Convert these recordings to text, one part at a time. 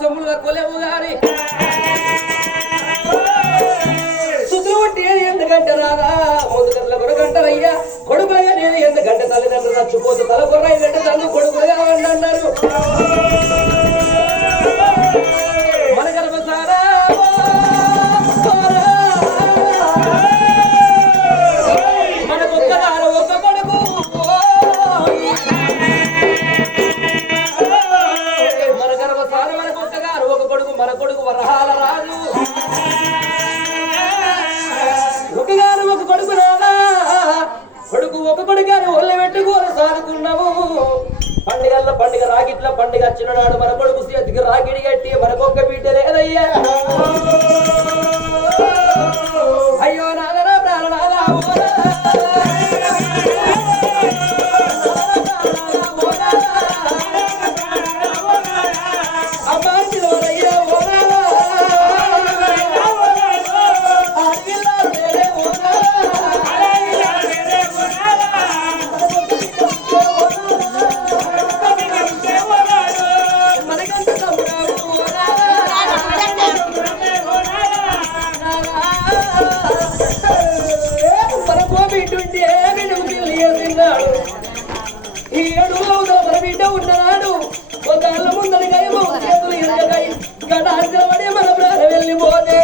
సొమ్ములు కొలేవు గాని సుతులు కొట్టేది ఎందుకంటే రాదా ముందు గంటల కొడుకంటారయ్యా కొడుకులుగా నేను ఎందుకంటే తల్లిదండ్రులు చచ్చిపోతే తల కొర్రైందంటే తల్లి కొడుకులుగా అన్నారు మన గర్భసారా మన కొడుకు వరహాల రాజు ఒకగాను ఒక కొడుకు రాదా కొడుకు ఒక కొడుకాని ఒళ్ళ పెట్టుకోని సాదుకున్నాము పండుగల్లో పండుగ రాగిట్ల పండుగ వచ్చినాడు మన కొడుకు చేతికి రాగిడి కట్టి మనకొక్క బిడ్డ లేదయ్యా అయ్యో నాదరా ప్రాణనాదా ఉన్నాడు ఒక అల్ల ముందరి గయము చేతులు ఇరగై గడార్చబడి మన ప్రాణ వెళ్ళిపోతే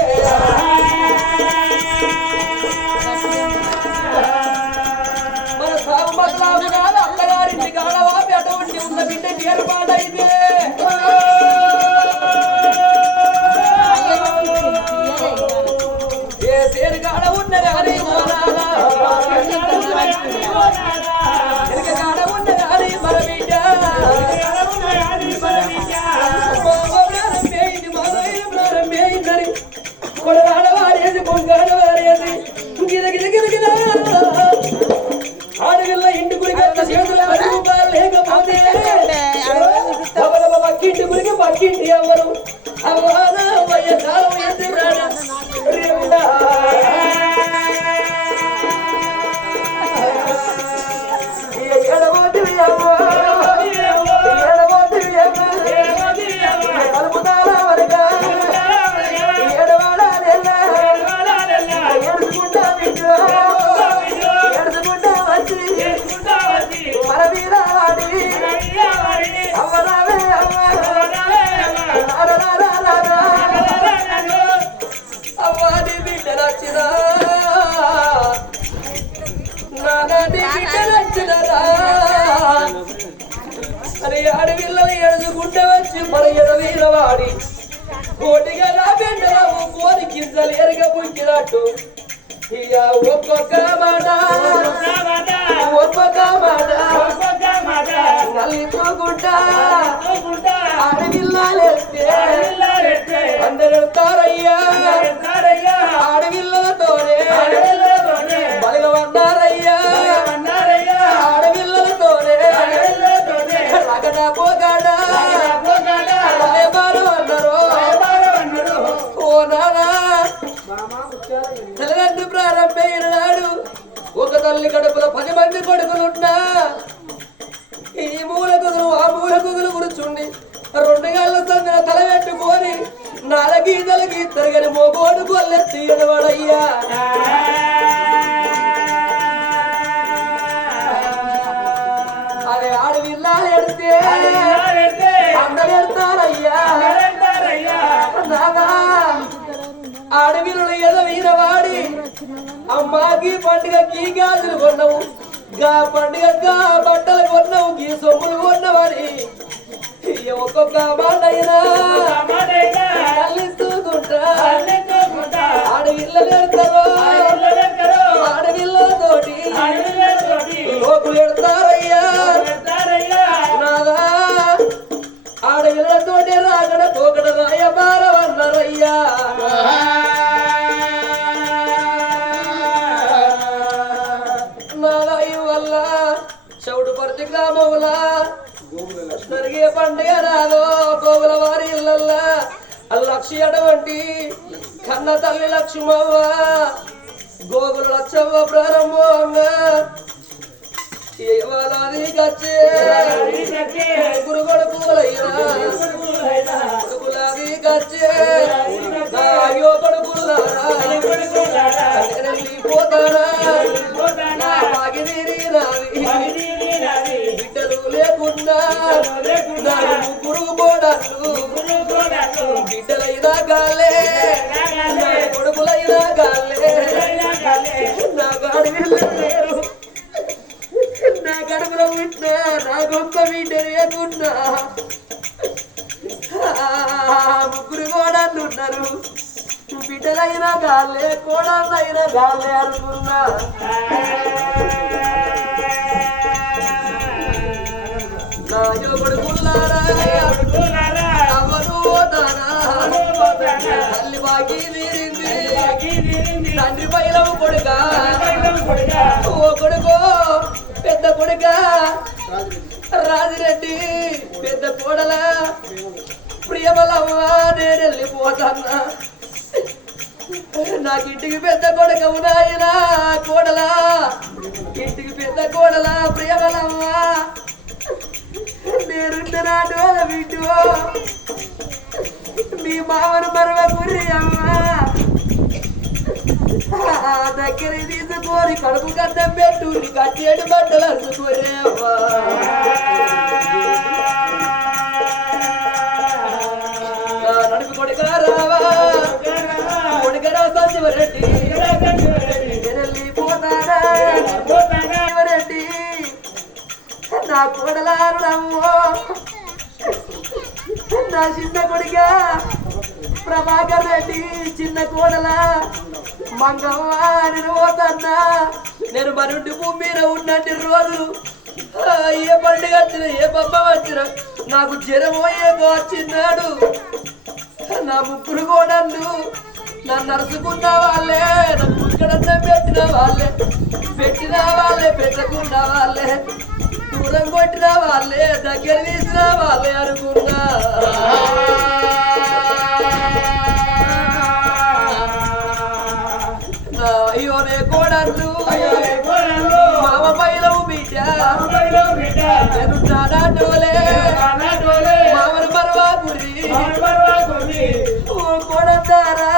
మన సాగు బదలాలు కాదు అత్తగారింటి కాడవాపి అటువంటి ఉన్న బిడ్డకి ఏర్పాటైతే ఏ పేరు కాడ ఉన్న గారి కాడ ఉన్న గారి మన బిడ్డ ఆడవిల్ల ఇంటి గురికి లేకపోతే పక్కింటి గురికి పక్కింటి ఎవరు అవ్వయ్య కాలం ఎదురాడా అరే అడవిల్లలు ఎడుచుకుంటే వచ్చి మన ఎడవీరవాడి కోటిగా నా బిడ్డరావు కోరి కిందలు ఎరగబుక్కినట్టు ఇక ఒక్కొక్క మాట నలిపోకుండా అడవిల్లాలెత్తే అందరు ఎడతారయ్యా ఆడవిల్లలతోనే బలగమన్నారయ్యా ఆడవిల్లలతోనే రగడ పోగాడ రాయబారు అన్నారు ఓ నానా తల్లిదండ్రి ప్రారంభమైన నాడు ఒక తల్లి కడుపులో 10 మంది కొడుకులున్నా ఈ మూల కుదురు ఆ మూల కుదురు కూర్చుండి 2 గళ్ళ సంగన తల పెట్టుకొని 4 గీతలు గీస్తారు కానీ మోగోడు కొల్లెత్తి ఎడవాడయ్యా అదే ఆడవిల్లాలు ఎడితే అందరు ఎడతారయ్యా ఆడవిల్లు ఎదవీరవాడి అమ్మాకి పండుగకి గాజులు కొన్నావు గా పండుగ బట్టలు కొన్నావు గీ సొమ్ములు కొన్నవని ఒక్కొక్క మాటైనా తల్లిస్తుంటా ఆడవిల్లలు ఎడతారో ఆడవిల్లతోటి లోకులు ఎడతారయ్యా నాదా ఆడవిల్లతోటి రాగడ పోకడ రాయబారం అన్నారయ్యా చౌడు పర్తి గ్రామముల జరిగే పండుగ రాదో గోగుల వారి ఇళ్ళల్లా లక్ష్మి అటువంటి కన్న తల్లి లక్ష్మవ్వ గోగుల లక్ష్మవ్వ ప్రారంభంగా గురు కొడుకులైనా నాది గచ్చే అయ్యో కొడుకులారా పోతారా బాగిరి నాది బిడ్డలు లేకుండా ముగ్గురు కోడళ్ళు బిడ్డలైనా గాలే కొడుకులైనా గాలే నా గాడి లేరు నా గడుపులో ఉన్నా నా గొప్ప బిడ్డ లేకున్నా ముగ్గురు కోడళ్ళు ఉన్నారు బిడ్డలైనా గాలే కోడళ్ళైనా గాలే అనుకున్నా నా కొడుకులారా అవ్వను తల్లి బాకి తీరింది తండ్రి పైలవు కొడుక ఓ కొడుకో పెద్ద కొడుక రాజిరెడ్డి పెద్ద కోడల ప్రియమలవ్వ నేను వెళ్ళిపోతాన్నా నాకు ఇంటికి పెద్ద కొడుకవు నాయనా కోడలా ఇంటికి పెద్ద కోడల ప్రియమలవ్వ నేనున్న నా డోల బిడ్డు మీ మామను మరవ గుర్రి అమ్మా దగ్గర తీసుకొని కడుపు కన్నం పెట్టు కట్టేడు బట్టలు అరుచుకోరే అమ్మా నడుపు కొడుక రావా కొడుకరా సంజీవరెడ్డి వెళ్ళిపోతారా రెడ్డి నా కోడలారుడమ్మో నా చిన్న కొడుక ప్రభాకర్ రెడ్డి చిన్న కోడల మంగమ్మ నేను పోతన్నా నేను మనుండి భూమి మీద ఉన్నన్ని రోజులు ఏ పండుగ వచ్చినా ఏ పబ్బ వచ్చినా నాకు జ్వరమో ఏమో వచ్చినాడు నా ముగ్గురు కోడళ్ళు నన్ను నరుచుకున్న వాళ్ళే నన్ను ముక్కడన్నా పెట్టిన వాళ్ళే పెట్టకుండా వాళ్ళే దూరం కొట్టిన వాళ్ళే దగ్గర తీసిన వాళ్ళే అనుకున్నా అయ్యోనే కోడళ్ళు మామ పైలవు బిడ్డ నేను నాటోలే మామను మరవా గురి ఓ కోడంతారా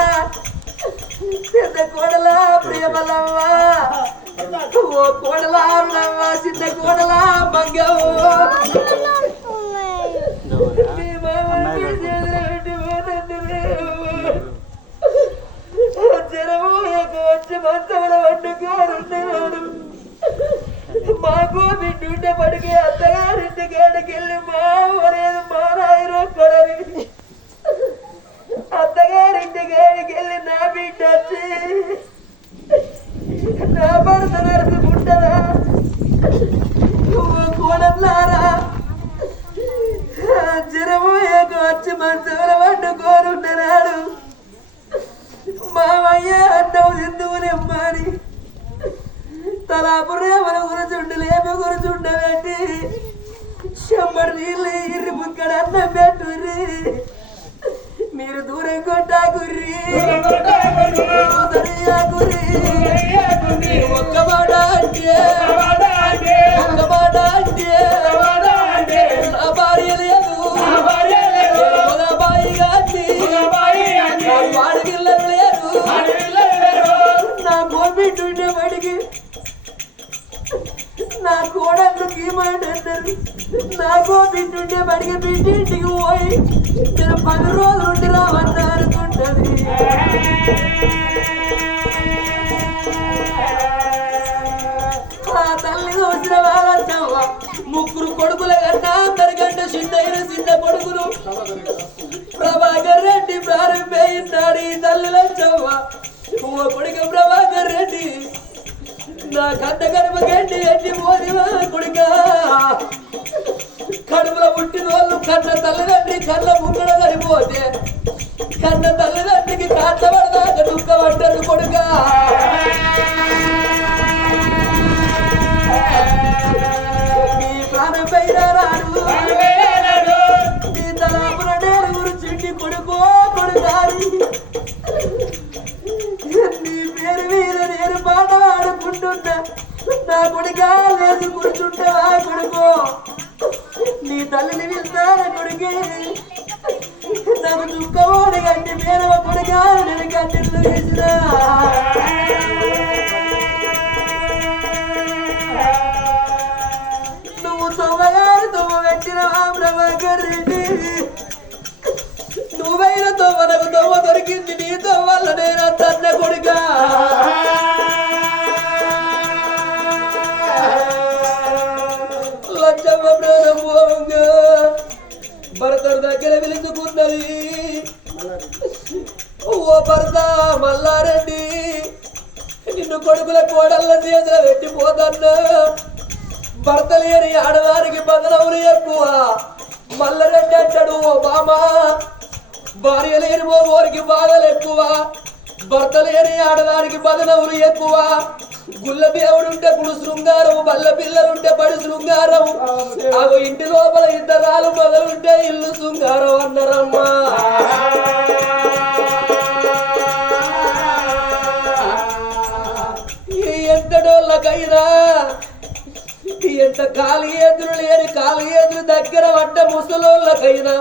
పెద్ద కోడల ప్రియమలవ్వ ఓ కోడలా అరుణవ్వ చిన్న కోడలా మంగవు జరము వచ్చి మంచంలో వండుకోరున్నాడు మాకు బిడ్డ పడికి అత్తగారింటి కాడికి వెళ్ళి మా ఊరేది మా నాయన కొడని అత్తగారింటి కాడికి వెళ్ళి నా బిడ్డ వచ్చి నా భర్త నడుచుకుంటారా కోడలారా జరము వచ్చి మంచంలో వండుకోరున్నాడు మామయ్య అన్నం సింధువులెమ్మని తలాపురేమల గురుచుండు లేపి గురుచుండబెట్టి చెమ్మడి నీళ్ళు ఇర్రి బుక్కడ అన్నం పెట్టుర్రి మీరు దూరం కొట్టాకుర్రి ఒక్క మాట అంటే ఒక్క మాట అంటే నా భార్య లేదు నా బాయి గాంధీ వాడికిల్ల లేదు నా గోపిట్టుండే వాడికి నా కోడళ్ళు గీమంటారు నా గోపిట్టుండే వాడికి బిడ్డింటికి పోయి నేను 10 రోజులు ఉండి రావన్నా అనుకుంటుంది ఆ తల్లి వచ్చిన వాళ్ళంటావ ముగ్గురు కొడుకుల కన్నా అందరికంటే చిన్న కొడుకులు ప్రభాకర్ రెడ్డి ప్రారంభమైనాడు ఈ తల్లి లచ్చవ్వ ఓ కొడుకు ప్రభాకర్ రెడ్డి నా కన్న కడుపు గడ్డి పోదివా కొడుక కడుపులో పుట్టిన వాళ్ళు కన్న తల్లిదండ్రి కళ్ళ ముంగడ సరిపోతే కన్న తల్లిదండ్రికి కాటపడదాక దుఃఖపడ్డారు కొడుక నీ ప్రాణం పైన రాడు నీ తలాపుల నేరు గురించి కొడుకో కొడుకారి నీ పేరు మీద నేను పాట ఆడుకుంటున్నా నా కొడుకా లేదు కూర్చుంటావా కొడుకో నీ తల్లిని వెళ్తారా కొడుకే నాకు చుక్కవాడి గంటి పేరు కొడుగా నేను కన్నీళ్ళు తీసిన నువ్వు తొమ్మగారు తొమ్మ పెట్టిన ప్రభాకర్ రెడ్డి నువ్వైన తొమ్మనకు తొమ్మ దొరికింది నీ తొమ్మల్ల నేను తన్న కొడుగా లచ్చమ్మ ప్రారంభంగా భరతుడి దగ్గర పిలుచుకున్నది ఓ భర్త మల్లారెడ్డి నిన్ను కొడుకుల కోడళ్ళ చేతులు పెట్టిపోతన్నా భర్త లేని ఆడవారికి బదనవులు ఎక్కువ మల్లారెడ్డి అంటాడు ఓ బామ భార్య లేని ఓరికి బాధలు ఎక్కువ భర్త లేని ఆడవారికి బదనవులు ఎక్కువ గుల్ల దేవుడుంటే గుడు శృంగారము బల్ల పిల్లలుంటే బడి శృంగారము అవి ఇంటి లోపల ఇద్దరాలు మొదలుంటే ఇల్లు శృంగారం అన్నారమ్మా ఎంతడోళ్ళకైనా ఎంత కాలి ఎదురు లేని కాలి ఎదురు దగ్గర పడ్డ ముసలోళ్ళకైనా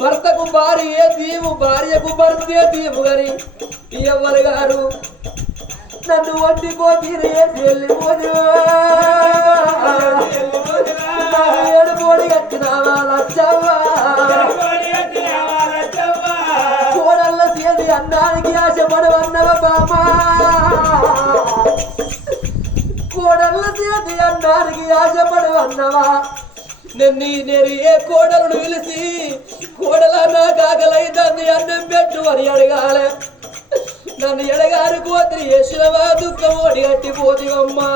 భర్తకు భార్య దీవు భార్యకు భర్తే దీవు గారి ఎవరు గారు నన్ను వంటికో తీరేసి వెళ్ళిపోదు ఏడు కోడి కట్టినావా లచ్చవ్వా కోడళ్ళ సేది అన్నానికి ఆశపడవన్నవ బామా కోడళ్ళ సేది అన్నానికి ఆశపడవన్నవా నేను ఏ కోడలను పిలిచి కోడల నా కాకలైందని అన్నం పెట్టు అని అడగాలి నన్ను ఎడగారు కోతిరి యశవా దుఃఖం ఓడి అట్టిపోతివమ్మా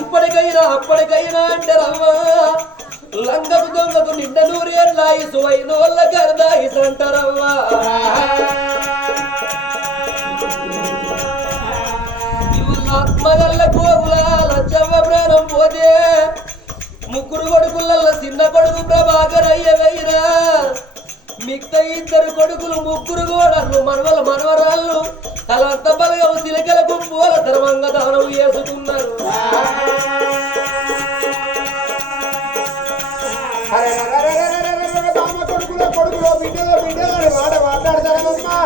ఇప్పటికైనా అప్పటికైనా అంటారమ్మా లంగకు దొంగకు నిండ నూరేళ్ళాయి సువైన వాళ్ళ కరదాయి అంటారమ్మా ఆత్మగల్ల కోగుల లచ్చవ్వ ప్రాణం పోతే ముగ్గురు కొడుకులలో చిన్న కొడుకు ప్రభాకర్ అయ్యవైరా మిగతా ఇద్దరు కొడుకులు ముగ్గురు కోడళ్ళు మనవరాళ్ళు తలంత బలగం సిలికల గుంపుల ధర్మంగా దానం చేసుకున్నారు కొడుకులో బిడ్డలో మాట మాట్లాడతారమ్మా